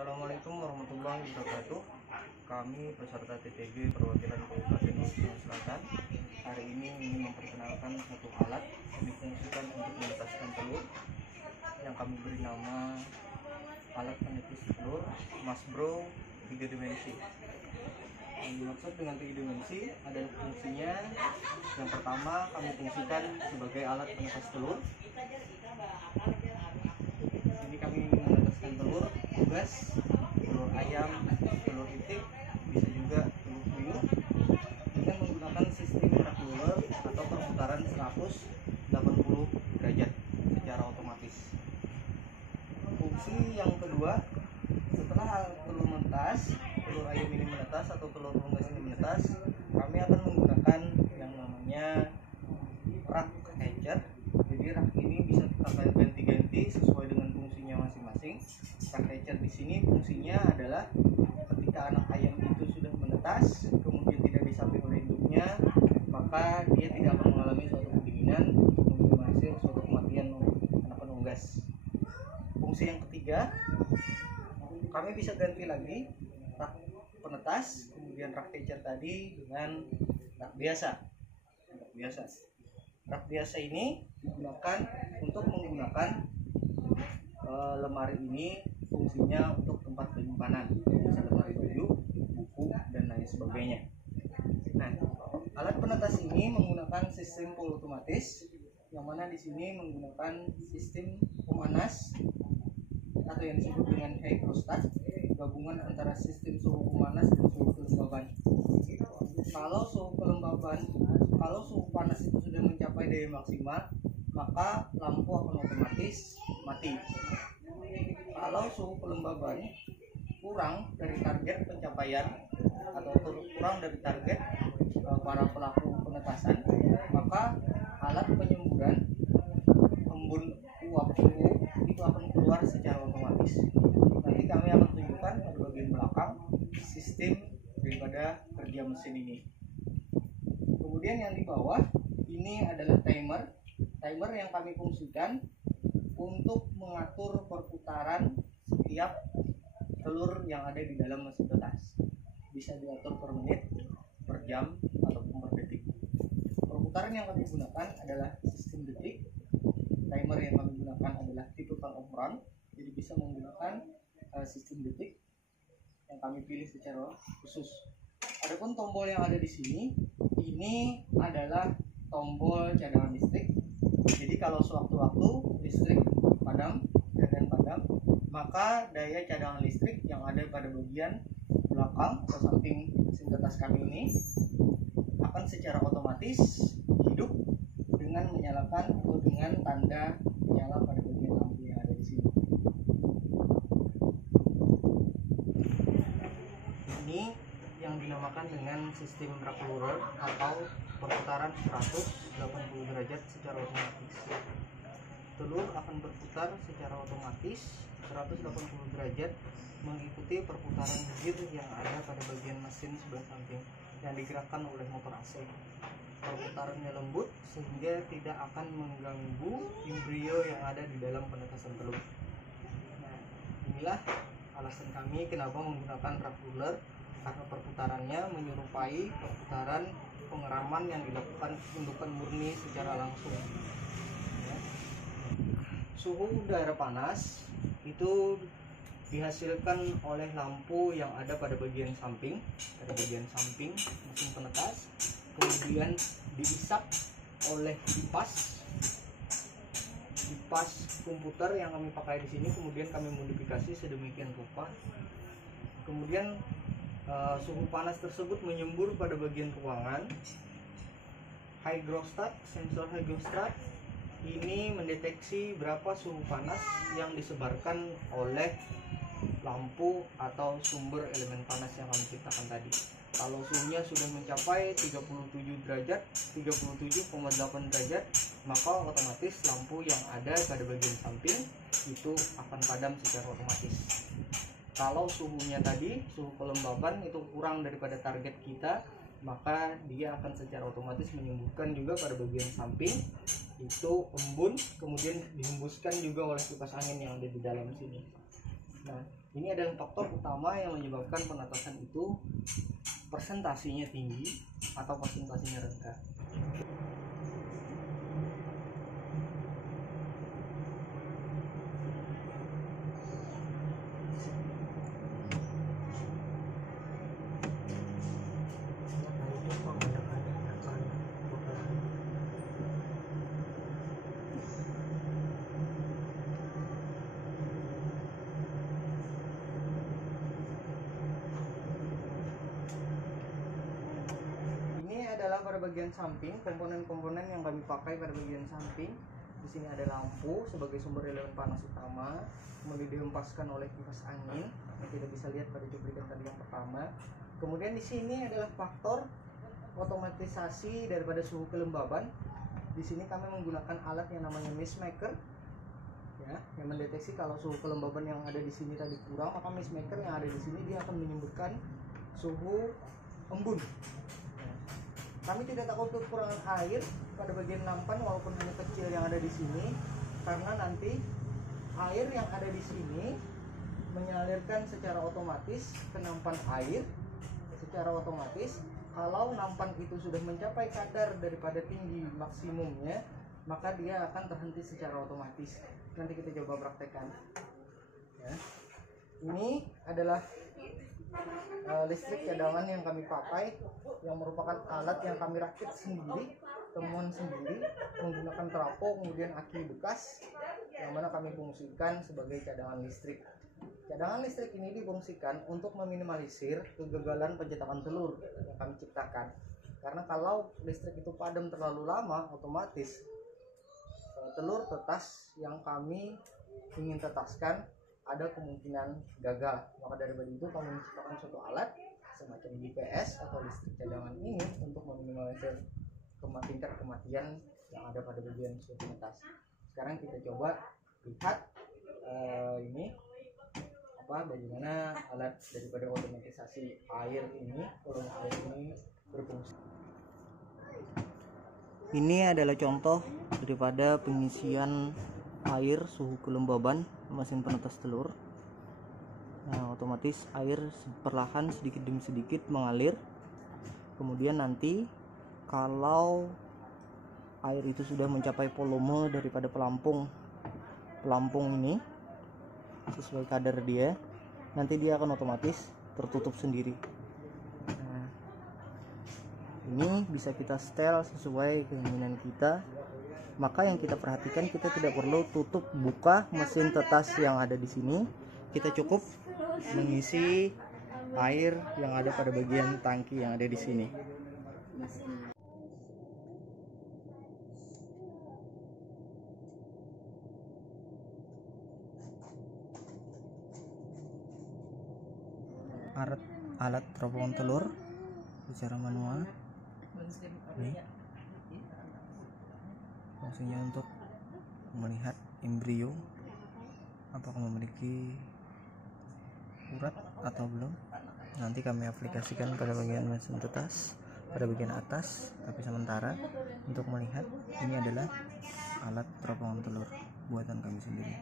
Assalamualaikum warahmatullahi wabarakatuh. Kami peserta TTG perwakilan Kabupaten Sulawesi Selatan hari ini ingin memperkenalkan satu alat yang difungsikan untuk menetaskan telur yang kami beri nama alat penepis telur Masbro 3 dimensi. Yang dimaksud dengan 3 dimensi adalah fungsinya yang pertama kami fungsikan sebagai alat penetas telur. Ini kami menetaskan telur tugas, telur ayam, telur itik, bisa juga telur puyuh dengan menggunakan sistem rectangular atau perputaran 180 derajat secara otomatis. Fungsi yang kedua, setelah telur menetas, telur ayam ini menetas atau telur unggas ini menetas, kami akan menggunakan yang namanya rak hatcher. Jadi rak ini bisa kita ganti-ganti sesuai dengan fungsinya masing-masing. Rak hatcher di sini fungsinya adalah ketika anak ayam itu sudah menetas, kemudian tidak disamping oleh induknya, maka dia tidak akan mengalami suatu kedinginan untuk meminimalisir suatu kematian anakan unggas. Fungsi yang ketiga, kami bisa ganti lagi rak penetas, kemudian rak hatcher tadi dengan rak biasa. Rak biasa ini digunakan untuk menggunakan lemari ini, fungsinya untuk tempat penyimpanan, bisa lemari baju, buku, dan lain sebagainya. Nah, alat penetas ini menggunakan sistem full otomatis, yang mana di sini menggunakan sistem pemanas atau yang disebut dengan hydrostat, gabungan antara sistem suhu pemanas dan suhu kelembaban. Kalau suhu panas itu sudah mencapai daya maksimal, maka lampu akan otomatis mati. Kalau suhu kelembaban kurang dari target pencapaian atau kurang dari target para pelaku penetasan, maka alat penyemburan embun uap suhu itu akan keluar secara otomatis. Nanti kami akan tunjukkan pada bagian belakang sistem daripada kerja mesin ini. Kemudian yang di bawah ini adalah timer yang kami fungsikan untuk mengatur perputaran setiap telur yang ada di dalam mesin tetas. Bisa diatur per menit, per jam, ataupun per detik. Perputaran yang kami gunakan adalah sistem detik. Timer yang kami gunakan adalah tipe van Operon, jadi bisa menggunakan sistem detik yang kami pilih secara khusus. Adapun tombol yang ada di sini, ini adalah tombol cadangan listrik. Jadi kalau sewaktu-waktu listrik padam, maka daya cadangan listrik yang ada pada bagian belakang atau samping mesin tetas kami ini akan secara otomatis hidup dengan menyalakan atau dengan tanda menyala pada bagian lampu yang ada di sini. Ini yang dinamakan dengan sistem rectangular atau perputaran 180 derajat secara otomatis. Telur akan berputar secara otomatis 180 derajat mengikuti perputaran gear yang ada pada bagian mesin sebelah samping yang digerakkan oleh motor AC. Perputarannya lembut sehingga tidak akan mengganggu embrio yang ada di dalam penetasan telur. Nah, inilah alasan kami kenapa menggunakan rectangular, karena perputarannya menyerupai perputaran pengeraman yang dilakukan indukan murni secara langsung. Ya. Suhu udara panas itu dihasilkan oleh lampu yang ada pada bagian samping mesin penetas, kemudian diisap oleh kipas komputer yang kami pakai di sini, kemudian kami modifikasi sedemikian rupa. Kemudian suhu panas tersebut menyembur pada bagian ruangan. Sensor hygrostat ini mendeteksi berapa suhu panas yang disebarkan oleh lampu atau sumber elemen panas yang kami ciptakan tadi. Kalau suhunya sudah mencapai 37,8 derajat, maka otomatis lampu yang ada pada bagian samping itu akan padam secara otomatis. Kalau suhunya tadi, suhu kelembaban itu kurang daripada target kita, maka dia akan secara otomatis menyembuhkan juga pada bagian samping itu embun, kemudian dihembuskan juga oleh kipas angin yang ada di dalam sini. Nah, Ini adalah faktor utama yang menyebabkan penetasan itu persentasinya tinggi atau persentasinya rendah. Adalah pada bagian samping, komponen-komponen yang kami pakai pada bagian samping. Di sini ada lampu sebagai sumber elemen panas utama, kemudian dihempaskan oleh kipas angin yang tidak bisa lihat pada cuplikan tadi yang pertama. Kemudian di sini adalah faktor otomatisasi daripada suhu kelembaban. Di sini kami menggunakan alat yang namanya mist maker, ya, yang mendeteksi kalau suhu kelembaban yang ada di sini tadi kurang, maka mist maker yang ada di sini dia akan menyemburkan suhu embun. Kami tidak takut kekurangan air pada bagian nampan walaupun hanya kecil yang ada di sini, karena nanti air yang ada di sini menyalurkan secara otomatis ke nampan air. Secara otomatis kalau nampan itu sudah mencapai kadar daripada tinggi maksimumnya, maka dia akan terhenti secara otomatis. Nanti kita coba praktekkan, ya. Ini adalah listrik cadangan yang kami pakai, yang merupakan alat yang kami rakit sendiri, temuan sendiri, menggunakan trafo, kemudian aki bekas, yang mana kami fungsikan sebagai cadangan listrik. Cadangan listrik ini difungsikan untuk meminimalisir kegagalan pencetakan telur yang kami ciptakan. Karena kalau listrik itu padam terlalu lama, otomatis telur tetas yang kami ingin tetaskan ada kemungkinan gagal. Maka daripada itu kami menciptakan suatu alat semacam GPS atau listrik cadangan ini untuk meminimalisir tingkat kematian yang ada pada bagian suhu netas. Sekarang kita coba lihat ini bagaimana alat daripada otomatisasi air ini, volume air ini berfungsi. Ini adalah contoh daripada pengisian air suhu kelembaban mesin penetas telur. Nah, otomatis air perlahan sedikit demi sedikit mengalir. Kemudian nanti kalau air itu sudah mencapai volume daripada pelampung ini sesuai kadar dia, nanti dia akan otomatis tertutup sendiri. Nah, ini bisa kita setel sesuai keinginan kita. Maka yang kita perhatikan, kita tidak perlu tutup buka mesin tetas yang ada di sini. Kita cukup mengisi air yang ada pada bagian tangki yang ada di sini. Alat teropong telur secara manual. Ini fungsinya untuk melihat embrio apakah memiliki urat atau belum. Nanti kami aplikasikan pada bagian mesin tetas pada bagian atas, tapi sementara untuk melihat ini adalah alat teropong telur buatan kami sendiri.